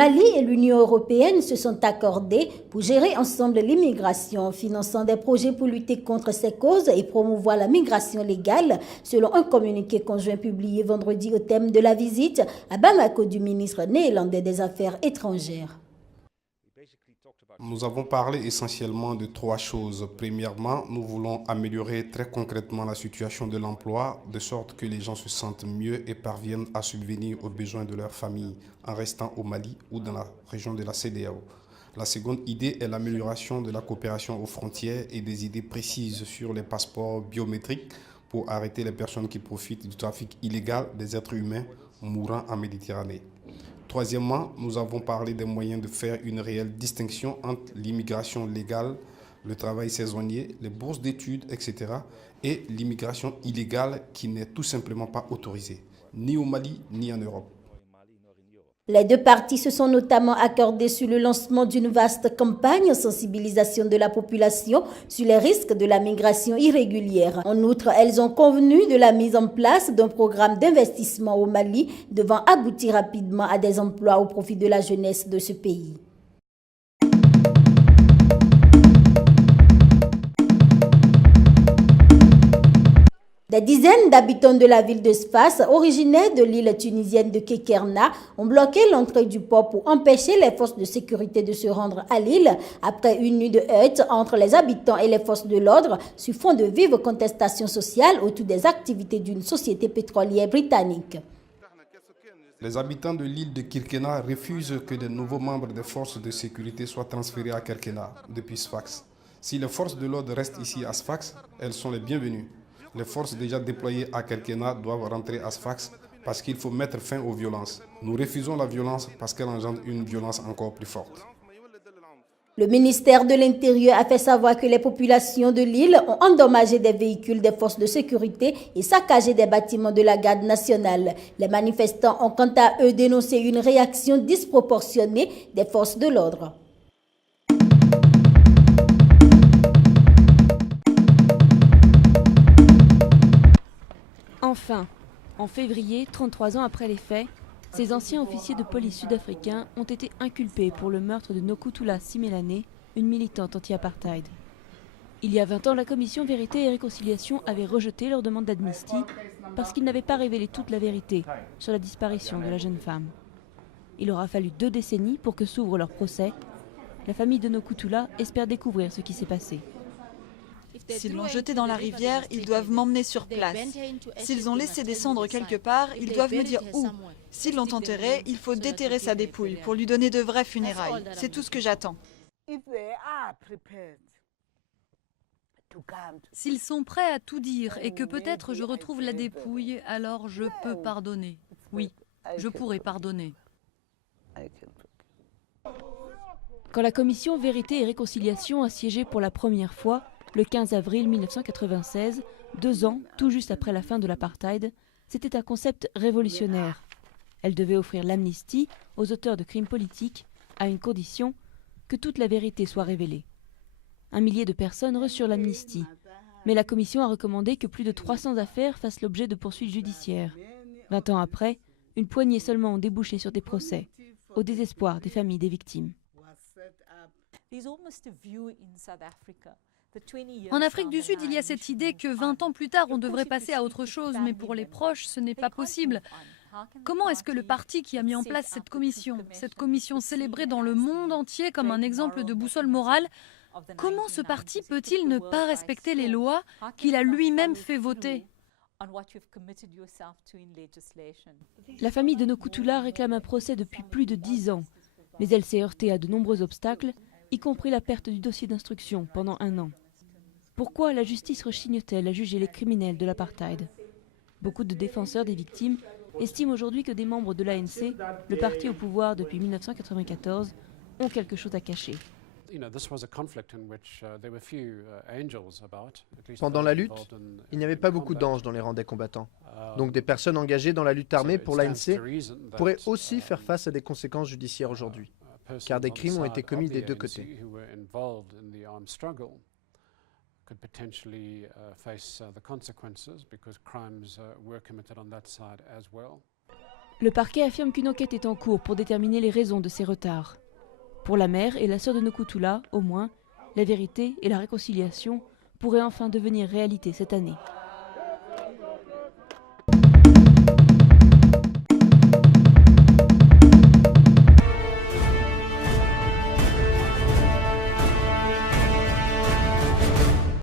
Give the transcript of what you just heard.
Mali et l'Union européenne se sont accordés pour gérer ensemble l'immigration, en finançant des projets pour lutter contre ces causes et promouvoir la migration légale, selon un communiqué conjoint publié vendredi au thème de la visite à Bamako du ministre néerlandais des Affaires étrangères. Nous avons parlé essentiellement de trois choses. Premièrement, nous voulons améliorer très concrètement la situation de l'emploi, de sorte que les gens se sentent mieux et parviennent à subvenir aux besoins de leur famille en restant au Mali ou dans la région de la CEDEAO. La seconde idée est l'amélioration de la coopération aux frontières et des idées précises sur les passeports biométriques pour arrêter les personnes qui profitent du trafic illégal des êtres humains mourant en Méditerranée. Troisièmement, nous avons parlé des moyens de faire une réelle distinction entre l'immigration légale, le travail saisonnier, les bourses d'études, etc. et l'immigration illégale qui n'est tout simplement pas autorisée, ni au Mali ni en Europe. Les deux parties se sont notamment accordées sur le lancement d'une vaste campagne en sensibilisation de la population sur les risques de la migration irrégulière. En outre, elles ont convenu de la mise en place d'un programme d'investissement au Mali devant aboutir rapidement à des emplois au profit de la jeunesse de ce pays. Des dizaines d'habitants de la ville de Sfax, originaires de l'île tunisienne de Kekerna, ont bloqué l'entrée du port pour empêcher les forces de sécurité de se rendre à l'île après une nuit de heurts entre les habitants et les forces de l'ordre sur fond de vives contestations sociales autour des activités d'une société pétrolière britannique. Les habitants de l'île de Kirkena refusent que de nouveaux membres des forces de sécurité soient transférés à Kirkena depuis Sfax. Si les forces de l'ordre restent ici à Sfax, elles sont les bienvenues. Les forces déjà déployées à Kirkena doivent rentrer à Sfax parce qu'il faut mettre fin aux violences. Nous refusons la violence parce qu'elle engendre une violence encore plus forte. Le ministère de l'Intérieur a fait savoir que les populations de l'île ont endommagé des véhicules des forces de sécurité et saccagé des bâtiments de la garde nationale. Les manifestants ont quant à eux dénoncé une réaction disproportionnée des forces de l'ordre. Enfin, en février, 33 ans après les faits, ces anciens officiers de police sud-africains ont été inculpés pour le meurtre de Nokuthula Simelane, une militante anti-apartheid. Il y a 20 ans, la commission Vérité et Réconciliation avait rejeté leur demande d'amnistie parce qu'ils n'avaient pas révélé toute la vérité sur la disparition de la jeune femme. Il aura fallu 2 décennies pour que s'ouvre leur procès. La famille de Nokuthula espère découvrir ce qui s'est passé. S'ils l'ont jeté dans la rivière, ils doivent m'emmener sur place. S'ils ont laissé descendre quelque part, ils doivent me dire où. S'ils l'ont enterré, il faut déterrer sa dépouille pour lui donner de vraies funérailles. C'est tout ce que j'attends. S'ils sont prêts à tout dire et que peut-être je retrouve la dépouille, alors je peux pardonner. Oui, je pourrai pardonner. Quand la commission Vérité et Réconciliation a siégé pour la première fois, le 15 avril 1996, 2 ans tout juste après la fin de l'apartheid, c'était un concept révolutionnaire. Elle devait offrir l'amnistie aux auteurs de crimes politiques à une condition, que toute la vérité soit révélée. 1 millier de personnes reçurent l'amnistie, mais la commission a recommandé que plus de 300 affaires fassent l'objet de poursuites judiciaires. 20 ans après, une poignée seulement ont débouché sur des procès, au désespoir des familles des victimes. En Afrique du Sud, il y a cette idée que 20 ans plus tard, on devrait passer à autre chose, mais pour les proches, ce n'est pas possible. Comment est-ce que le parti qui a mis en place cette commission célébrée dans le monde entier comme un exemple de boussole morale, comment ce parti peut-il ne pas respecter les lois qu'il a lui-même fait voter ? La famille de Nokuthula réclame un procès depuis plus de 10 ans, mais elle s'est heurtée à de nombreux obstacles, y compris la perte du dossier d'instruction pendant 1 an. Pourquoi la justice rechigne-t-elle à juger les criminels de l'apartheid? Beaucoup de défenseurs des victimes estiment aujourd'hui que des membres de l'ANC, le parti au pouvoir depuis 1994, ont quelque chose à cacher. Pendant la lutte, il n'y avait pas beaucoup d'anges dans les rangs des combattants. Donc des personnes engagées dans la lutte armée pour l'ANC pourraient aussi faire face à des conséquences judiciaires aujourd'hui, car des crimes ont été commis des 2 côtés. Le parquet affirme qu'une enquête est en cours pour déterminer les raisons de ces retards. Pour la mère et la sœur de Nokutula, au moins, la vérité et la réconciliation pourraient enfin devenir réalité cette année.